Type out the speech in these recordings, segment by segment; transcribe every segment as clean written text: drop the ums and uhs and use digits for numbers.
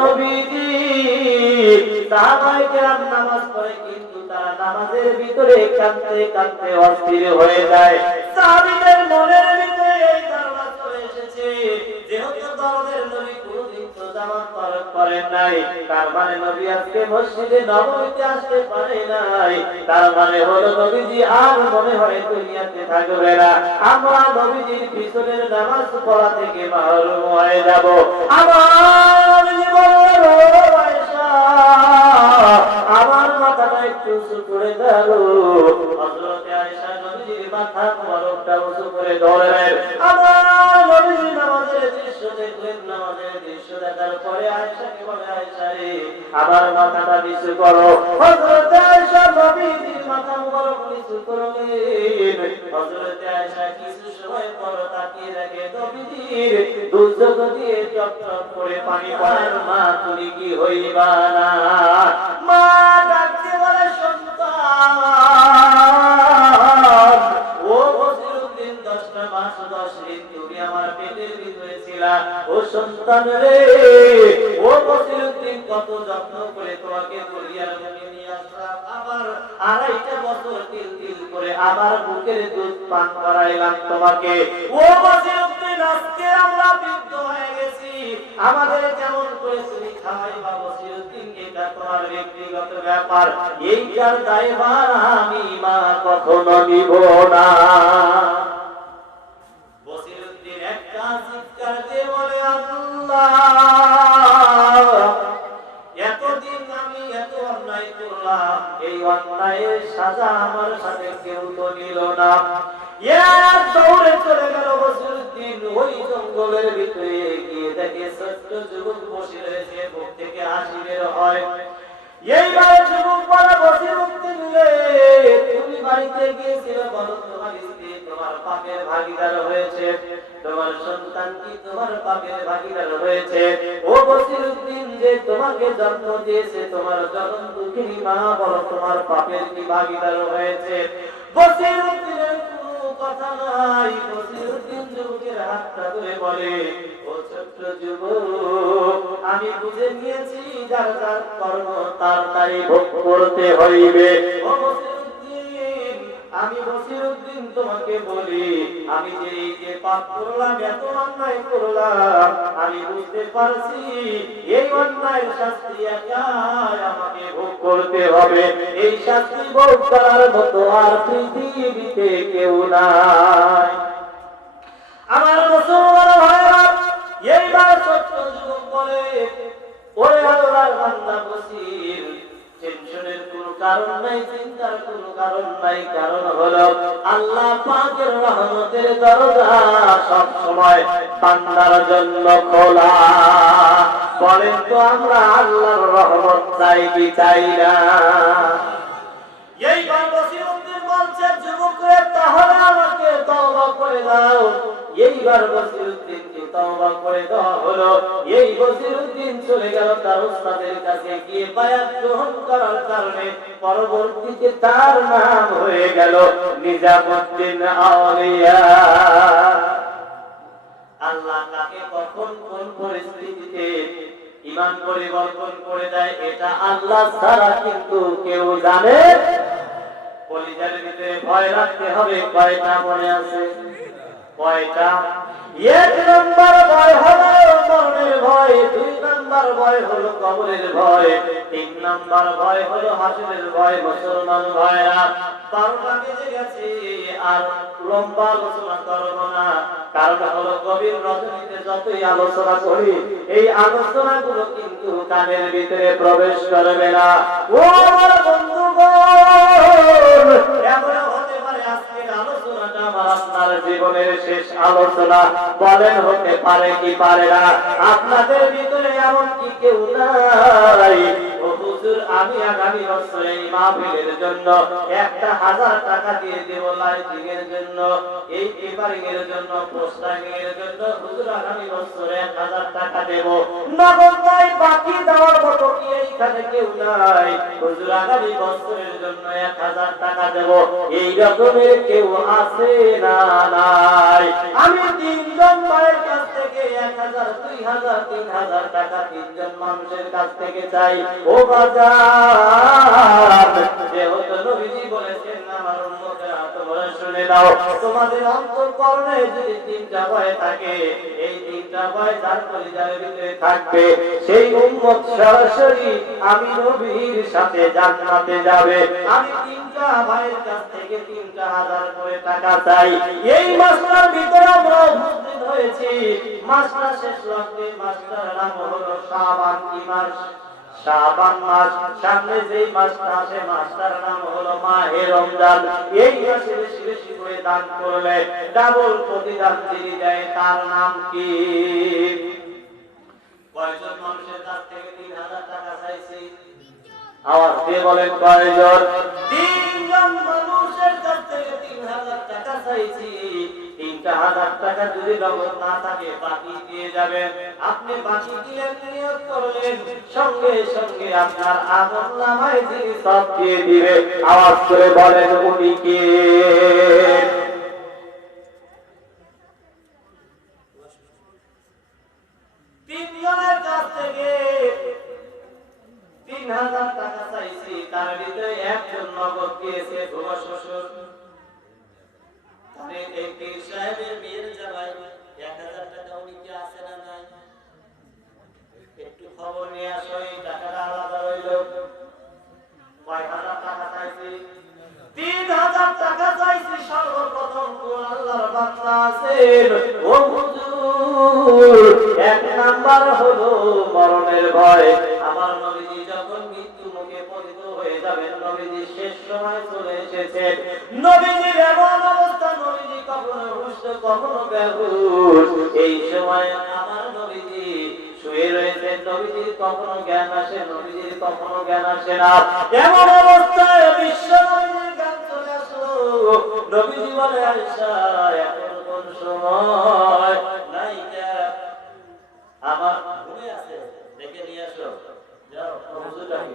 নবীজি সাহাবায়ে কেরাম নামাজ পড়ে কিন্তু তারা নামাজের ভিতরে কাঁদতে কাঁদতে অস্থির হয়ে যায়। সাহাবীদের মনের ভিতরে এই ধারণা চলে এসেছে যেহেতু দরদের নবী কোনদিন তো জামাত তরক করেন নাই, তার মানে নবী আজকে মসজিদে নববীতে আসতে পারে নাই, তার মানে হলো নবীজি আর মনে হয় দুনিয়াতে থাকবে না, আমরা নবীজির পিছনের নামাজ পড়া থেকে মাহরুম হয়ে যাব। আমার জীবনের আয়েশা আমার মাথাটা একটু উঁচু করে দাও। হযরতে আয়েশা নবীজির মাথা মোবারকটা উঁচু করে ধরলেন। আমার নবীজি নামাজের দৃশ্য দেখলেন, নামাজের দৃশ্য দেখার পরে আয়েশাকে বলে, আয়েশা রে আমার মাথাটা নিচু করো। হযরতে আয়েশা নবীজির মাথা মোবারক নিচু করলেন। হযরতে আয়েশা কিছু সময় পর তাকিয়ে দেখে নবীজির দুচোখ দিয়ে টপ টপ করে পানি পড়ে। মা তুমি কি হইবা না? মা ডাকতে বলে, সন্তান ও বসিরউদ্দিন 10টা মাস 10 দিন তুমি আমার পেটের ভিতরে ছিলা। ও সন্তান রে, ও বসিরউদ্দিন কত যত্ন করে তোমাকে দুনিয়ার বুকে নিয়ে আসলাম, আবার 2.5টা বছর তিল তিল করে আবার বুকের দুধ পান করাইলাম তোমাকে। ও বসিরউদ্দিন আজকে আমরা বৃদ্ধ হয়ে গেছি, আমাদের কেমন করে তুমি খাওয়াইবা বসিরউদ্দিন, এটা তোমার ব্যক্তিগত ব্যাপার, এইটার দায়ভার আমি মা কখনো নিব না। বসিরউদ্দিন একটা চিৎকার দিয়ে বলে, আল্লাহ এতদিন আমি এত অন্যায় করলাম, এই অন্যায়ের সাজা আমার সাথে কেউ তো নিল না। দৌড়ে চলে গেল বসিরউদ্দিন ওই জঙ্গলের ভিতরে, গিয়ে দেখে ছোট্ট যুবক বসে রয়েছে, মুখ থেকে হাসি বের হয়। এইবার যুবক বলে, বসিরউদ্দিন রে তুমি বাড়িতে গিয়েছিলে, বলো তোমার স্ত্রী তোমার পাপের ভাগীদার হয়েছে, তোমার সন্তান কি তোমার পাপের ভাগীদার হয়েছে? ও বসিরউদ্দিন যে তোমাকে জন্ম দিয়েছে, তোমার জনম দুঃখিনী মা, বলো তোমার পাপের কি ভাগীদার হয়েছে? বসিরউদ্দিনের কোনো কথা নাই। বসিরউদ্দিন যুবকের হাতটা ধরে বলে, ও ছোট্ট যুবক আমি বুঝে নিয়েছি যার যার কর্ম তার তাই ভোগ করতে হইবে। ও বসিরউদ্দিন আমি বসিরউদ্দিন তোমাকে বলি, আমি যে এই যে পাপ করলাম, এত অন্যায় করলাম, আমি বুঝতে পারছি এই অন্যায়ের শাস্তি একাই আমাকে ভোগ করতে হবে, এই শাস্তি ভোগ করার মতো আর পৃথিবীতে কেউ নাই। আমার মুসলমান ভাইরা এইবার ছোট্ট যুবক বলে, ওরে আল্লাহর বান্দা বসির, টেনশনের কোনো কারণ নাই, চিন্তার কোনো কারণ নাই, কারণ হলো আল্লাহ পাকের রহমতের দরজা সব সময় বান্দার জন্য খোলা। বলেন তো আমরা আল্লাহর রহমত চাই কি চাই না? এইবার বসিরউদ্দিন বলছে, যুবক রে তাহলে আমাকে তওবা করে দাও। এইবার বসিরউদ্দিনকে তওবা করে দেওয়া হলো। এই বসিরউদ্দিন চলে গেল তার উস্তাদের কাছে, গিয়ে বায়াত গ্রহণ করার কারণে পরবর্তীতে তার নাম হয়ে গেল নিজামুদ্দিন আউলিয়া। আল্লাহ কাকে কখন কোন পরিস্থিতিতে ঈমান পরিবর্তন করে দেয় এটা আল্লাহ ছাড়া কিন্তু কেউ জানে। কলিজার ভিতরে ভয় রাখতে হবে। কয়টা মনে আছে? কয়টা? 1 নম্বর ভয় হলো মরণের ভয়, 2 নম্বর ভয় হলো কবরের ভয়, 3 নম্বর ভয় হলো হাসরের ভয়। মুসলমান ভাইরা 12টা বেজে গেছে, আর লম্বা আলোচনা করব না, কারণ হলো গভীর রজনীতে যতই আলোচনা করি এই আলোচনাগুলো কিন্তু কানের ভিতরে প্রবেশ করবে না। ও আমার বন্ধুগণ, এমন হতে পারে আজকের আলোচনাটা আমার আপনার জীবনের শেষ আলোচনা। বলেন হতে পারে কি পারে না? আপনাদের ভিতরে এমন কি কেউ নাই ও হুজুর আমি আগামী বছর এই মাহফিলের জন্য 1000 টাকা দিয়ে দেব, লাইটিং এর জন্য, এই পেপারিং এর জন্য, পোস্টারিং এর জন্য হুজুর আগামী বছর 1000 টাকা দেব, নগদ নাই বাকি দেওয়ার মতো কি এইখানে কেউ নাই? হুজুর আগামী বছরের জন্য 1000 টাকা দেব, এই রকমের কেউ আছে না নাই? আমি তিনজন ভাইয়ের কাছ থেকে 1000, 2000, 3000 টাকা তিনজন মানুষের কাছ থেকে চাই। ও বাজার, যেহেতু নবীজি বলেছেন আমার উম্মতেরা তোমরা শুনে নাও, তোমাদের অন্তঃকরণে যদি 3টা ভয় থাকে, এই 3টা ভয় যার কলিজার ভিতরে থাকবে, সেই উম্মত সরাসরি আমি নবীর সাথে জান্নাতে যাবে। আমি 3টা ভাইয়ের কাছ থেকে 3000 করে টাকা চাই। এই মাসটার ভিতরে আমরা উপস্থিত হয়েছি। মাসটা শেষ লাগবে, মাসটার নাম হলো শাবান। কি মাস? শাবান মাস। সামনে যেই মাসটা আসে মাসটার নাম হলো মাহে রমজান। এই মাসে বেশি বেশি করে দান করলে ডাবল প্রতিদান যিনি দেয় তার নাম কি? কয়জন মানুষের কাছ থেকে 3000 টাকা চাইছি? আওয়াজ দিয়ে বলেন কয়জন? 3জন মানুষের কাছ থেকে 3000 টাকা চাইছি। 3000 টাকা যদি নগদ না থাকে বাকি দিয়ে যাবেন। আপনি বাকি দিলেন, নিয়ত করলেন, সঙ্গে সঙ্গে আপনার আমলনামায় যিনি সব দিয়ে দিবে। আওয়াজ করে বলেন উনি কে? তিনজনের কাছ থেকে 3000 টাকা চাইছি, তার ভিতরে একজন নগদ দিয়েছে বাবা শ্বশুর। তাহলে এই পীর সাহেবের বিয়ের জামাই 1000 টাকা উনি কি আছে না নাই? একটু খবর নিয়ে আসো, এই টাকাটা আলাদা রইল। কয় হাজার টাকা চাইছি? 3000 টাকা চাইছি। সর্বপ্রথম কোন আল্লাহর বান্দা আছেন? ও হুজুর, এক নাম্বার হলো মরণের ভয়। আমার নবীজি যখন মৃত্যু মুখে পতিত হয়ে যাবেন, নবীজি শেষ সময় চলে এসেছেন। নবীজির এমন অবস্থা, নবীজি কখনো হুঁশ কখনো বেহুশ। এই সময় আমার নবীজি শুয়ে রয়েছেন, নবীজির কখনো জ্ঞান আসে, নবীজির কখনো জ্ঞান আসে না। এমন অবস্থায় বিশ্ব নবীজির জ্ঞান চলে আসলো। নবীজি বলে, আয়েশা, এখন কোন সময়? নাইকা আমার ঘুমে আছে, ডেকে নিয়ে আসো। যাও হুজুর ডাকি,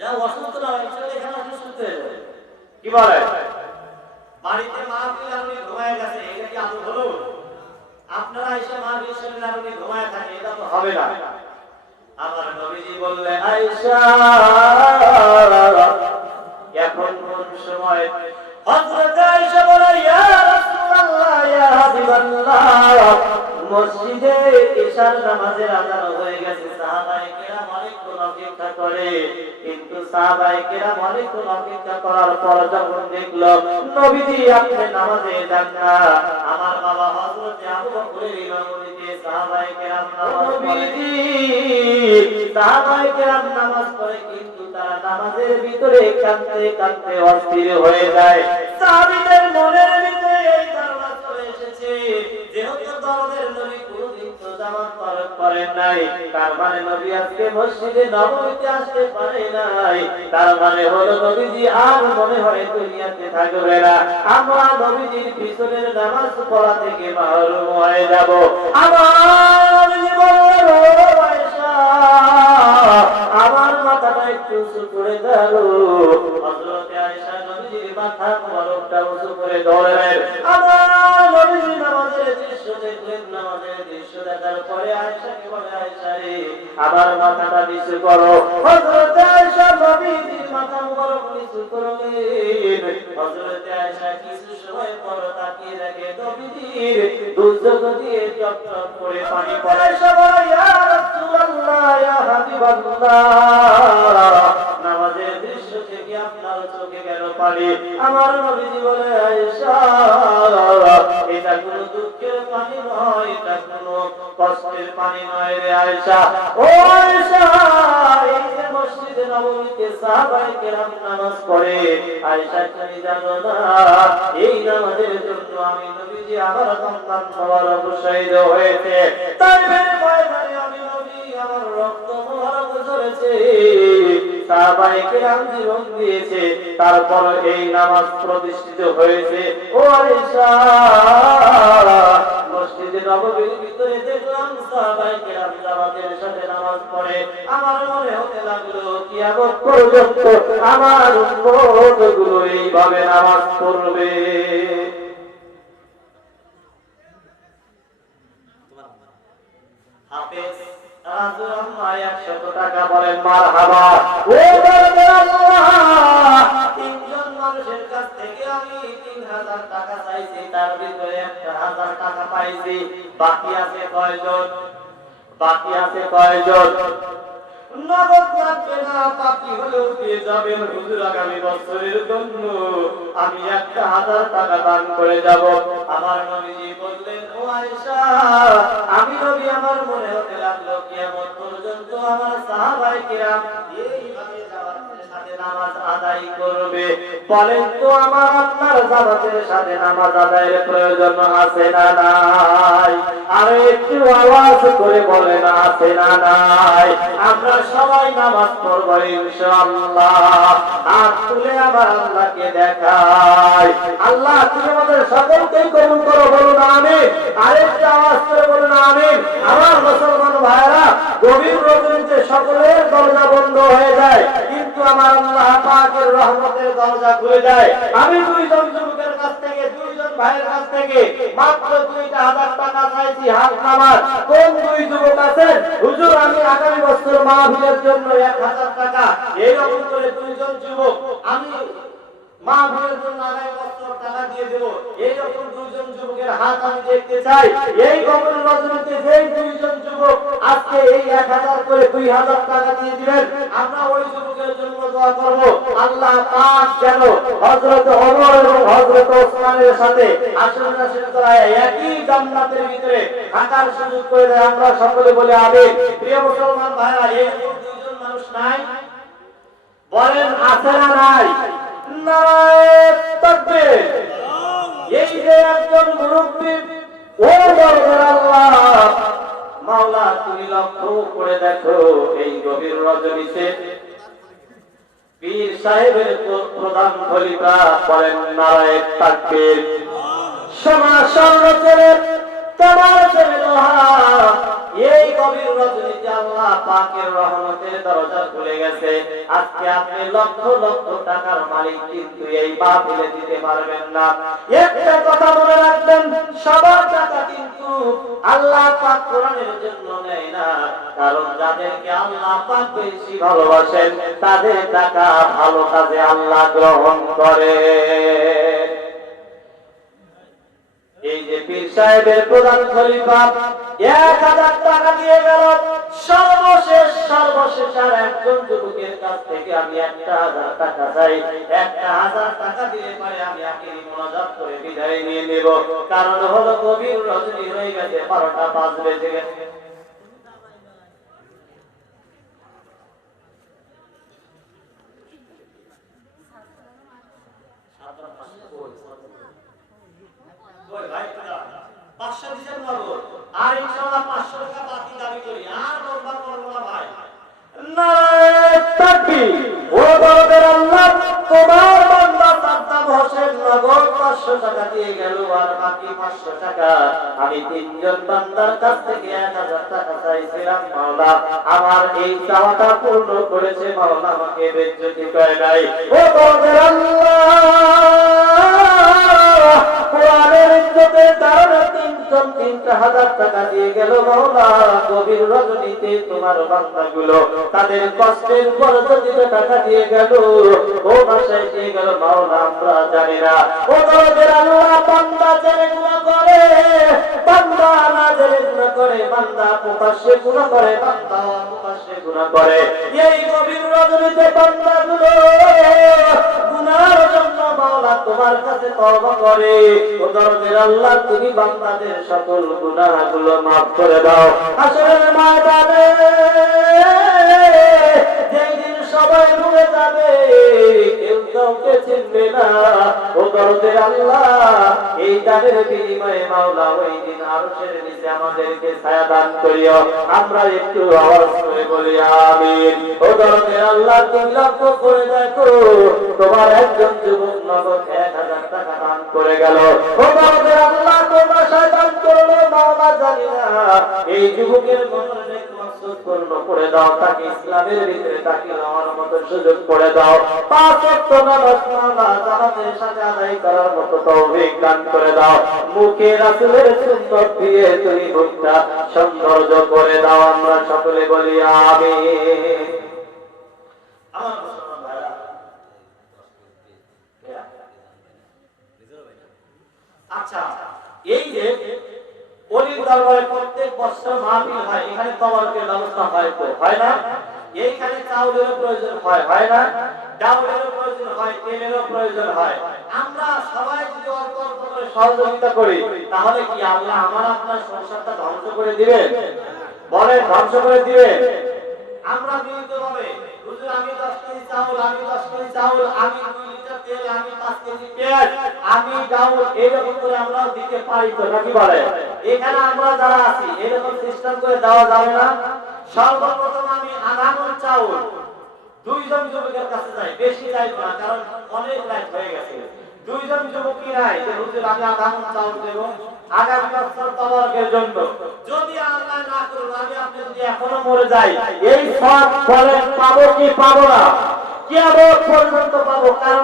যাও, অসুস্থ না হয় চলে এখানে অসুস্থ হয়ে যাবে। কি বলে? বাড়িতে মাহফিল আপনি ঘুমায় গেছে, এটা কি আদৌ হলো? আপনারা এসে মাহফিল শুনলে আপনি ঘুমায় থাকে, এটা তো হবে না। আমার নবীজি বললেন, আয়েশা, এখন কোন সময়? হযরত আয়েশা বলে, ইয়া রাসূলুল্লাহ, ইয়া হাবিবাল্লাহ, মসজিদে ইশার নামাজের আযান হয়ে গেছে। সাহাবায়ে কেরাম অনেকক্ষণ অপেক্ষা করে, কিন্তু সাহাবায়ে কেরাম অনেকক্ষণ অপেক্ষা করার পর যখন দেখলো নবীজি আপনি নামাজে যান না, আমার বাবা হযরত আবু বকরের ইমামতিতে সাহাবায়ে কেরাম নামাজ পড়ে। সাহাবায়ে কেরাম নামাজ পড়ে, কিন্তু তারা নামাজের ভিতরে কাঁদতে কাঁদতে অস্থির হয়ে যায়। সাহাবীদের মনের ভিতরে এই ধারণা চলে এসেছে, যেহেতু দরদের নবী কোনদিন তো জামাত পালন করেন নাই, তার মানে নবী আজকে মসজিদে নববীতে আসতে পারে নাই। তার মানে হলো নবীজি আর মনে হয় দুনিয়াতে থাকবে না। আমরা নবীজির পিছনের নামাজ পড়া থেকে মাহরুম হয়ে যাব। আমার জীবনের আয়েশা, আমার মাথাটা একটু উঁচু করে গেল। হযরত আয়েশা নবীজির মাথা মুবারকটা উঁচু করে ধরলেন। আমার নবীজি নামাজের দৃশ্য দেখলেন। নামাজের দৃশ্য দেখার পরে আয়েশাকে বলে, আয়েশা রে, আমার মাথাটা নিচু করো। হযরত আয়েশা নবীজির মাথা মুবারক নিচু করলেন। হযরত আয়েশা কিছু সময় পর তাকিয়ে দেখে নবীজির দুচোখ দিয়ে টপ টপ করে পানি পড়ে। আয়েশা বলে, ইয়া রাসূলুল্লাহ, ইয়া হাবিবাল্লাহ, নামাজের দৃশ্য থেকে আপনার চোখে কেন পানি? আমার নবীজি বলে, আয়েশা, এটা কোনো দুঃখের পানি নয়, এটা কোনো কষ্টের পানি নয় রে আয়েশা। ও আয়েশা, এই যে মসজিদে নববীতে সাহাবায়ে কেরাম নামাজ পড়ে, আয়েশা তুমি জানো না, এই নামাজের জন্য আমি নবীজি আমার সন্তান মোবারক শহীদ হয়েছে। তাইফের ময়দানে আমি নবী আমার রক্ত মোবারক ঝরেছে, সাহাবায়ে কেরাম জীবন দিয়েছে, তারপর এই নামাজ প্রতিষ্ঠিত হয়েছে। ও আয়েশা, মসজিদে নববীর ভিতরে দেখলাম সাহাবায়ে কেরাম জামাতের সাথে নামাজ পড়ে। আমার মনে হতে লাগলো কিয়ামত পর্যন্ত আমার উম্মতগুলো এইভাবে নামাজ পড়বে। হাফেজ রাজুল আম্মা 100 টাকা বলেন মারহাবা। ও আল্লাহ, তিনজন মানুষের কাছ থেকে আমি 3000 টাকা চাইছি, তার ভিতরে 1000 টাকা পাইছি। বাকি আছে কয়জন? বাকি আছে কয়জন? নগদ লাগবে না, বাকি হলেও দিয়ে যাবেন হুজুর। আগামী বছরের জন্য আমি 1000 টাকা দান করে যাব। আমার নবীজি বললেন, ও আয়েশা, আমি নবী আমার মনে হতে লাগলো কিয়ামত পর্যন্ত আমার সাহাবায়ে কিরাম এইভাবে জামাতের সাথে নামাজ আদায় করবে। বলেন তো আমার আপনার জামাতের সাথে নামাজ আদায়ের প্রয়োজন আছে না নাই? আর একটু আওয়াজ করে বলেন আছে না নাই? আমরা সবাই নামাজ পড়বো ইনশাআল্লাহ। হাত তুলে আবার আল্লাহকে দেখাই। আল্লাহ তুমি আমাদের সকলকেই কবুল করো, বলুন আমিন। আরেকটা আওয়াজ করে বলুন আমিন। আমার মুসলমান ভাইরা, গভীর রজনীতে সকলের দরজা বন্ধ হয়ে যায়, কিন্তু আমার আল্লাহ পাকের রহমতের দরজা খুলে যায়। আমি দুইজন যুবকের কাছ থেকে, দুইজন ভাইয়ের কাছ থেকে মাত্র 2000 টাকা চাইছি। হাত নামান। কোন দুই যুবক আছেন? হুজুর আমি আগামী বছর মাহফিলের জন্য 1000 টাকা, এইরকম করে দুইজন যুবক আমি মাহফিলের জন্য আগামী বছর টাকা দিয়ে দেব, এইরকম দুইজন যুবকের হাত আমি দেখতে চাই। এই গভীর রজনীতে যেই দুইজন যুবক আজকে এই 1000 করে 2000 টাকা দিয়ে দিবেন, আমরা ওই যুবকের জন্য দোয়া করব। আল্লাহ পাক যেন হযরত ওমর এবং হযরত ওসমানের সাথে আসল নাসির করায় একই জান্নাতের ভিতরে থাকার সুযোগ করে দেয়। আমরা সকলে বলে আমিন। প্রিয় মুসলমান ভাইরা, এরকম দুইজন মানুষ নাই? বলেন আছে না নাই? নারায়ে তাকবীর। এই যে একজন মুরব্বি, ও বড় আল্লাহ মাওলা, তুমি লক্ষ্য করে দেখো এই গভীর রজনীতে পীর সাহেবের প্রধান খলিফা বলেন নারায়ে তাকবীর। সমাজ সংরক্ষণের তোমার ছেলে লোহা, এই গভীর রজনীতে আল্লাহ পাকের রহমতের দরজা খুলে গেছে। আজকে আপনি লক্ষ লক্ষ টাকার মালিক, কিন্তু এই মাহফিলে দিতে পারবেন না। একটা কথা মনে রাখবেন, সবার টাকা কিন্তু আল্লাহ পাক কোরআনের জন্য নেয় না। কারণ যাদেরকে আল্লাহ পাক বেশি ভালোবাসেন তাদের টাকা ভালো কাজে আল্লাহ গ্রহণ করে। এই যে পীর সাহেবের প্রধান খলিফা 1000 টাকা দিয়ে গেল। সর্বশেষ আর একজন যুবকের কাছ থেকে আমি 1000 টাকা চাই। 1000 টাকা দিয়ে পরে আমি আখিরি মোনাজাত করে বিদায় নিয়ে নেব। কারণ হলো গভীর রজনী হয়ে গেছে, 12টা 5 বেজে গেছে। আর ইনশাআল্লাহ 500 টাকা বাকি দাবি করি, আর লম্বা করব না ভাই। নারায়ে তাকবীর। ও বড়দের আল্লাহ, তোমার বান্দা সাদ্দাম হোসেন নগদ 500 টাকা দিয়ে গেল, আর বাকি 500 টাকা আমি তিনজন বান্দার কাছ থেকে 1000 টাকা চাইছিলাম। মাওলা আমার এই চাওয়াটা পূর্ণ করেছে। মাওলা আমাকে বেজ্জতি করে নাই। ও বড়দের আল্লাহ, কোরআনের ইজ্জতের কারণে 3000 টাকা দিয়ে গেল। মাওলা গভীর রজনীতে তোমার বান্দাগুলো তাদের কষ্টের পরবর্তীতে টাকা দিয়ে গেল, ও ভাষায় দিয়ে গেল। মাওলা আমরা জানি না। ও দরদের আল্লাহ, বান্দা জেনে গুনাহ করে, বান্দা না জেনে গুনাহ করে, বান্দা প্রকাশ্যে গুনাহ করে, বান্দা প্রকাশ্যে গুনাহ করে। এই গভীর রজনীতে বান্দাগুলো গুনাহের জন্য মাওলা তোমার কাছে তওবা করে। ও দরদের আল্লাহ, তুমি বান্দাদের সকল গুনাহগুলো মাফ করে দাও। হাসরের ময়দানে যেই দিন সবাই ভুলে যাবে, কেউ কাউকে চিনবে না, ও দরদের আল্লাহ এই দানের বিনিময়ে মাওলা ওই দিন আরশের নিচে আমাদেরকে ছায়া দান করিও। আমরা একটু আওয়াজ করে বলি আমিন। ও দরদের আল্লাহ, তুমি লক্ষ্য করে দেখো, তোমার একজন যুবক নগদ 1000 টাকা দান করে গেল। ও দরদের আল্লাহ, তোমরা শয়তান করলো মাওলা জানি না, এই যুবকের মনের নেক মাকসুদ পূর্ণ করে দাও, তাকে ইসলামের ভিতরে তাকে নেওয়ার মতো সুযোগ করে দাও। 5 ওয়াক্ত নামাজ মাওলা জামাতের সাথে আদায় করার মতো তৌফিক দান করে দাও। মুখে রাসূলের সুন্নাত দিয়ে তুমি মুখটা সৌন্দর্য করে দাও। আমরা সকলে বলি আমিন। আমার মুসলমান ভাইরা, আচ্ছা, এই যে ওলির দরবারে প্রত্যেক বছর মাহফিল হয়, এখানে তওয়ারকের ব্যবস্থা হয় তো হয় না? এইখানে চাউলের প্রয়োজন হয়, হয় না? ডাউলের প্রয়োজন হয়, তেলেরও প্রয়োজন হয়। আমরা সবাই যদি অল্প অল্প করে সহযোগিতা করি, তাহলে কি আল্লাহ আমার আপনার সংসারটা ধ্বংস করে দিবেন? বলে ধ্বংস করে দিবেন? আমরা মিলিতভাবে, হুজুর আমি 10 কেজি চাউল, আমি 10 কেজি চাউল, আমি 2 লিটার তেল, আমি 5 কেজি পেঁয়াজ, আমি ডাউল, এরকম করে আমরা দিতে পারি তো নাকি বলে? এখানে আমরা যারা আছি এরকম সিস্টেম করে দেওয়া যাবে না? সর্বপ্রথম আমি আনামন চাউল 2 জন যুবকের কাছে যাই, বেশি যাই না, কারণ অনেক রাত হয়ে গেছে। 2 জন যুবক কি নাই যে হুজুর আমি আনামন চাউল দেব আগামী বছর তওয়ারকের জন্য। যদি আল্লাহ না করুন, আমি আপনি যদি এখনো মরে যাই, এই সব ফল পাবো কি পাবো না? কিয়ামত পর্যন্ত পাবো। কারণ